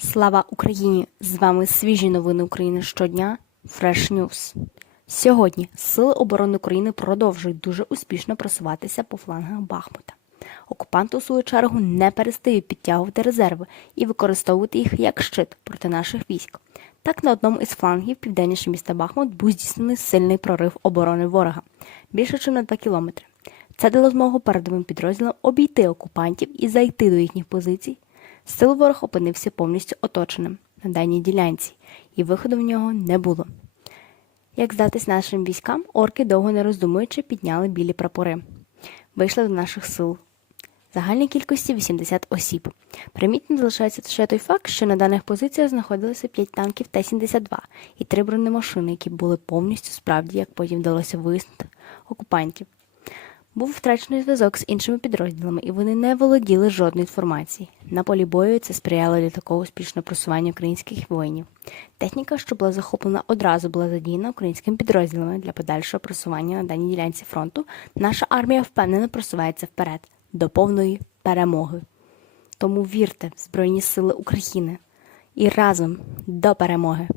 Слава Україні! З вами свіжі новини України щодня. Fresh News. Сьогодні Сили оборони України продовжують дуже успішно просуватися по флангах Бахмута. Окупанти, у свою чергу, не перестають підтягувати резерви і використовувати їх як щит проти наших військ. Так, на одному із флангів південніше міста Бахмут був здійснений сильний прорив оборони ворога більше ніж на 2 кілометри. Це дало змогу передовим підрозділам обійти окупантів і зайти до їхніх позицій. Сил ворог опинився повністю оточеним на даній ділянці, і виходу в нього не було. Як здатись нашим військам, орки довго не роздумуючи підняли білі прапори. Вийшли до наших сил. Загальній кількості 80 осіб. Примітно залишається ще той факт, що на даних позиціях знаходилося 5 танків Т-72 і 3 бронемашини, які були повністю справді, як потім вдалося вияснити, окупантів. Був втрачений зв'язок з іншими підрозділами, і вони не володіли жодної інформації. На полі бою це сприяло для такого успішного просування українських воїнів. Техніка, що була захоплена, одразу була задіяна українськими підрозділами для подальшого просування на даній ділянці фронту. Наша армія впевнено просувається вперед до повної перемоги. Тому вірте в Збройні Сили України і разом до перемоги!